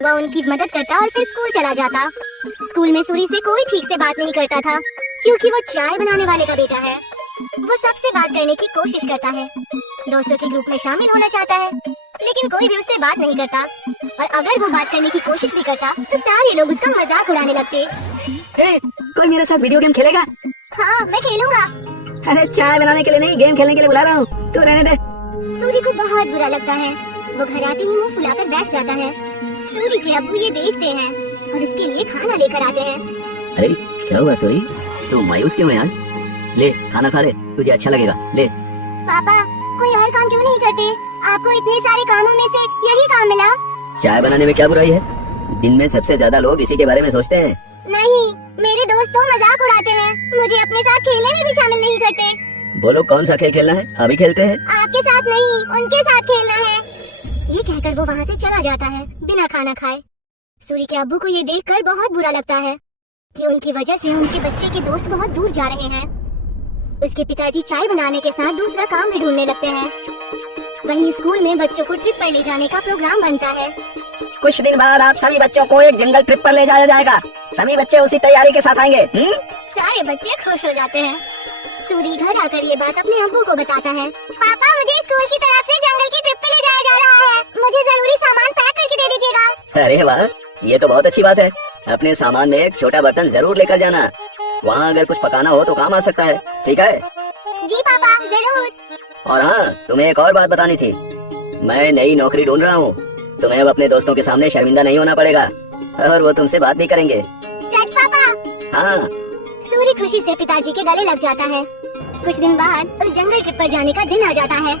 वह उनकी मदद करता और फिर स्कूल चला जाता। स्कूल में सूरी से कोई ठीक से बात नहीं करता था क्योंकि वो चाय बनाने वाले का बेटा है। वो सबसे बात करने की कोशिश करता है, दोस्तों के ग्रुप में शामिल होना चाहता है, लेकिन कोई भी उससे बात नहीं करता। और अगर वो बात करने की कोशिश भी करता तो सारे लोग उसका मजाक उड़ाने लगते। कोई मेरे साथ वीडियो गेम खेलेगा? हाँ, मैं खेलूंगा। अरे चाय बनाने के लिए नहीं, गेम खेलने के लिए बुला रहा हूँ, तू रहने दे। सूरी को बहुत बुरा लगता है। वो घर आते ही मुंह फुलाकर बैठ जाता है। सूरी के अब्बू ये देखते हैं और उसके लिए खाना लेकर आते हैं। अरे क्या हुआ सूरी, तू मायूस क्यों है आज? ले खाना खा ले, तुझे अच्छा लगेगा, ले। पापा, कोई और काम क्यों नहीं करते? आपको इतने सारे कामों में से यही काम मिला। चाय बनाने में क्या बुराई है? दिन में सबसे ज्यादा लोग इसी के बारे में सोचते हैं। नहीं, मेरे दोस्त तो मजाक उड़ाते हैं, मुझे अपने साथ खेलने में भी शामिल नहीं करते। बोलो कौन सा खेल खेलना है, अभी खेलते हैं। आपके साथ नहीं, उनके साथ खेलना है। ये कहकर वो वहाँ से चला जाता है बिना खाना खाए। सूरी के अब्बू को ये देखकर बहुत बुरा लगता है कि उनकी वजह से उनके बच्चे के दोस्त बहुत दूर जा रहे हैं। उसके पिताजी चाय बनाने के साथ दूसरा काम भी ढूंढने लगते हैं। वहीं स्कूल में बच्चों को ट्रिप पर ले जाने का प्रोग्राम बनता है। कुछ दिन बाद आप सभी बच्चों को एक जंगल ट्रिप पर ले जाया जाएगा। सभी बच्चे उसी तैयारी के साथ आएंगे। सारे बच्चे खुश हो जाते हैं। सूरी घर आकर ये बात अपने अब्बू को बताता है। पापा, मुझे स्कूल की तरफ से जंगल की ट्रिप पे ले जाया जा रहा है। मुझे जरूरी सामान पैक करके दे दीजिएगा। अरे वाह, ये तो बहुत अच्छी बात है। अपने सामान में एक छोटा बर्तन जरूर लेकर जाना। वहाँ अगर कुछ पकाना हो तो काम आ सकता है, ठीक है? जी पापा, जरूर। और हाँ, तुम्हें एक और बात बतानी थी। मैं नई नौकरी ढूंढ रहा हूँ। तुम्हें अब अपने दोस्तों के सामने शर्मिंदा नहीं होना पड़ेगा और वो तुमसे बात भी करेंगे। सच पापा? हाँ। सूरी खुशी से पिताजी के गले लग जाता है। कुछ दिन बाद उस जंगल ट्रिप पर जाने का दिन आ जाता है।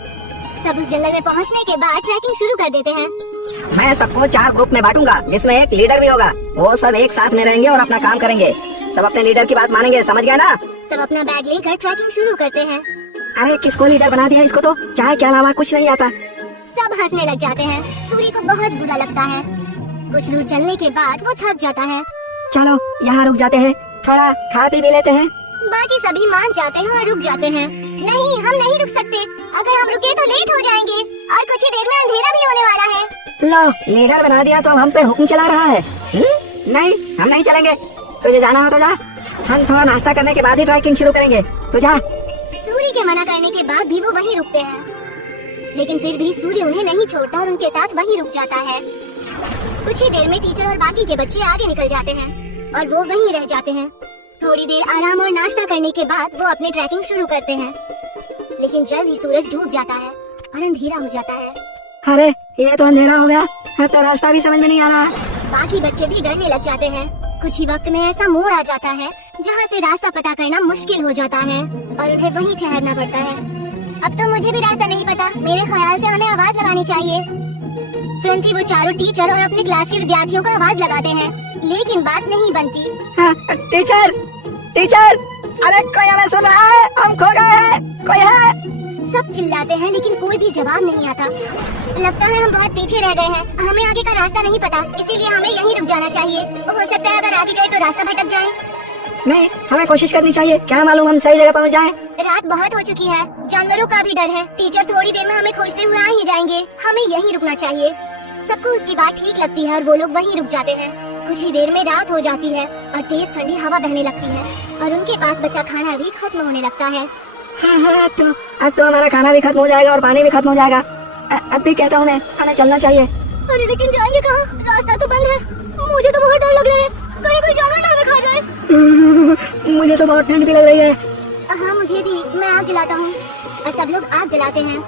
सब उस जंगल में पहुंचने के बाद ट्रैकिंग शुरू कर देते हैं। मैं सबको 4 ग्रुप में बांटूंगा, जिसमें एक लीडर भी होगा। वो सब एक साथ में रहेंगे और अपना काम करेंगे। सब अपने लीडर की बात मानेंगे, समझ गया ना? सब अपना बैग लेकर ट्रैकिंग शुरू करते हैं। अरे किसको लीडर बना दिया? इसको तो चाय के अलावा कुछ नहीं आता। सब हंसने लग जाते हैं। सूरी को बहुत बुरा लगता है। कुछ दूर चलने के बाद वो थक जाता है। चलो यहाँ रुक जाते हैं, थोड़ा खा पी भी लेते हैं। बाकी सभी मान जाते हैं और रुक जाते हैं। नहीं, हम नहीं रुक सकते। अगर हम रुके तो लेट हो जाएंगे और कुछ ही देर में अंधेरा भी होने वाला है। लो, लीडर बना दिया तो हम पे हुक्म चला रहा है। नहीं, हम नहीं चलेंगे। तुझे जाना हो तो जा, हम थोड़ा नाश्ता करने के बाद ही ट्रैकिंग शुरू करेंगे, तो जा। सूरी के मना करने के बाद भी वो वहीं रुकते हैं, लेकिन फिर भी सूरी उन्हें नहीं छोड़ता और उनके साथ वहीं रुक जाता है। कुछ ही देर में टीचर और बाकी के बच्चे आगे निकल जाते हैं और वो वहीं रह जाते हैं। थोड़ी देर आराम और नाश्ता करने के बाद वो अपनी ट्रैकिंग शुरू करते हैं, लेकिन जल्द ही सूरज डूब जाता है और अंधेरा हो जाता है। अरे ये तो अंधेरा हो गया, अब तो रास्ता भी समझ में नहीं आ रहा। बाकी बच्चे भी डरने लग जाते हैं। कुछ ही वक्त में ऐसा मोड़ आ जाता है जहाँ से रास्ता पता करना मुश्किल हो जाता है और उन्हें वहीं ठहरना पड़ता है। अब तो मुझे भी रास्ता नहीं पता, मेरे ख्याल से हमें आवाज लगानी चाहिए। तुरंत ही वो चारों टीचर और अपने क्लास के विद्यार्थियों को आवाज लगाते हैं, लेकिन बात नहीं बनती। हाँ, टीचर टीचर, अरे कोई हमें सुन रहा है? हम खो गए हैं, कोई है? सब चिल्लाते हैं लेकिन कोई भी जवाब नहीं आता। लगता है हम बहुत पीछे रह गए हैं। हमें आगे का रास्ता नहीं पता, इसीलिए हमें यहीं रुक जाना चाहिए। हो सकता है अगर आगे गए तो रास्ता भटक जाए। नहीं, हमें कोशिश करनी चाहिए, क्या मालूम हम सही जगह पहुंच जाएं। रात बहुत हो चुकी है, जानवरों का भी डर है। टीचर थोड़ी देर में हमें खोजते हुए आ ही जाएंगे। हमें यहीं रुकना चाहिए। सबको उसकी बात ठीक लगती है और वो लोग वहीं रुक जाते हैं। कुछ ही देर में रात हो जाती है और तेज ठंडी हवा बहने लगती है और उनके पास बचा खाना भी खत्म होने लगता है। हाँ, अब तो हमारा खाना भी खत्म हो जाएगा और पानी भी खत्म हो जाएगा। अब भी कहता हूँ मैं, हमें चलना चाहिए। अरे लेकिन जाएंगे कहाँ? रास्ता तो बंद है। मुझे तो बहुत डर लग रहा है, कहीं कोई जानवर ना हमें खा जाए। मुझे तो बहुत ठंड भी लग रही है। हाँ, मुझे भी। मैं आग जलाता हूँ और सब लोग आग जलाते हैं।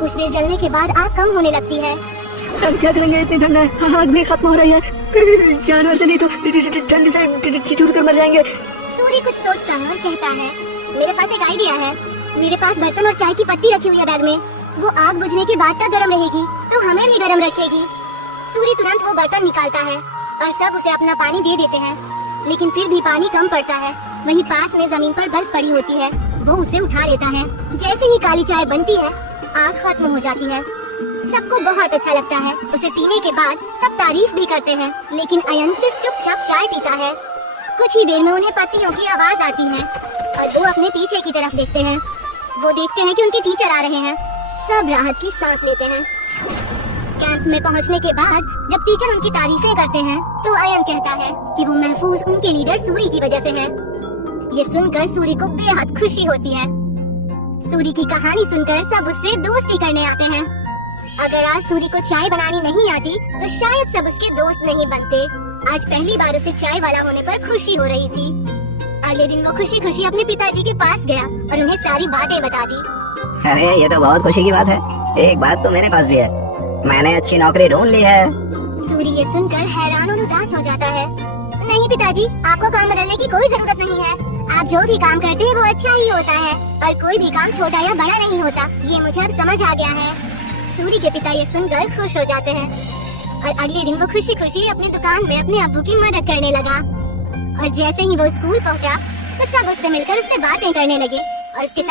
कुछ देर जलने के बाद आग कम होने लगती है। अब क्या करेंगे, इतनी ठंड है, आग भी खत्म हो रही है। जानवर से नहीं तो ठंड से ठिठुर कर मर जाएंगे। सूरी कुछ सोचता है और कहता है, मेरे पास एक आइडिया है। मेरे पास बर्तन और चाय की पत्ती रखी हुई है बैग में। वो आग बुझने के बाद तक गर्म रहेगी तो हमें भी गर्म रखेगी। सूरी तुरंत वो बर्तन निकालता है और सब उसे अपना पानी दे देते हैं, लेकिन फिर भी पानी कम पड़ता है। वहीं पास में जमीन पर बर्फ पड़ी होती है, वो उसे उठा लेता है। जैसे ही काली चाय बनती है, आग खत्म हो जाती है। सबको बहुत अच्छा लगता है। उसे पीने के बाद सब तारीफ भी करते हैं, लेकिन अयन सिर्फ चुपचाप चाय पीता है। कुछ ही देर में उन्हें पत्तियों की आवाज आती है और वो अपने पीछे की तरफ देखते हैं। वो देखते हैं कि उनके टीचर आ रहे हैं। सब राहत की सांस लेते हैं। कैंप में पहुंचने के बाद जब टीचर उनकी तारीफें करते हैं तो अयन कहता है कि वो महफूज उनके लीडर सूरी की वजह से है। ये सुनकर सूरी को बेहद खुशी होती है। सूरी की कहानी सुनकर सब उससे दोस्ती करने आते हैं। अगर आज सूरी को चाय बनानी नहीं आती तो शायद सब उसके दोस्त नहीं बनते। आज पहली बार उसे चाय वाला होने पर खुशी हो रही थी। अगले दिन वो खुशी खुशी अपने पिताजी के पास गया और उन्हें सारी बातें बता दी। अरे ये तो बहुत खुशी की बात है। एक बात तो मेरे पास भी है, मैंने अच्छी नौकरी ढूंढ ली है। सूरी ये सुनकर हैरान और उदास हो जाता है। नहीं पिताजी, आपको काम बदलने की कोई जरूरत नहीं है। आप जो भी काम करते हैं वो अच्छा ही होता है और कोई भी काम छोटा या बड़ा नहीं होता। ये मुझे अब समझ आ गया है। सूरी के पिता ये सुनकर खुश हो जाते हैं और अगले दिन वो खुशी खुशी अपनी दुकान में अपने अब्बू की मदद करने लगा। और जैसे ही वो स्कूल पहुंचा तो सब उससे मिलकर उससे बातें करने लगे और उसके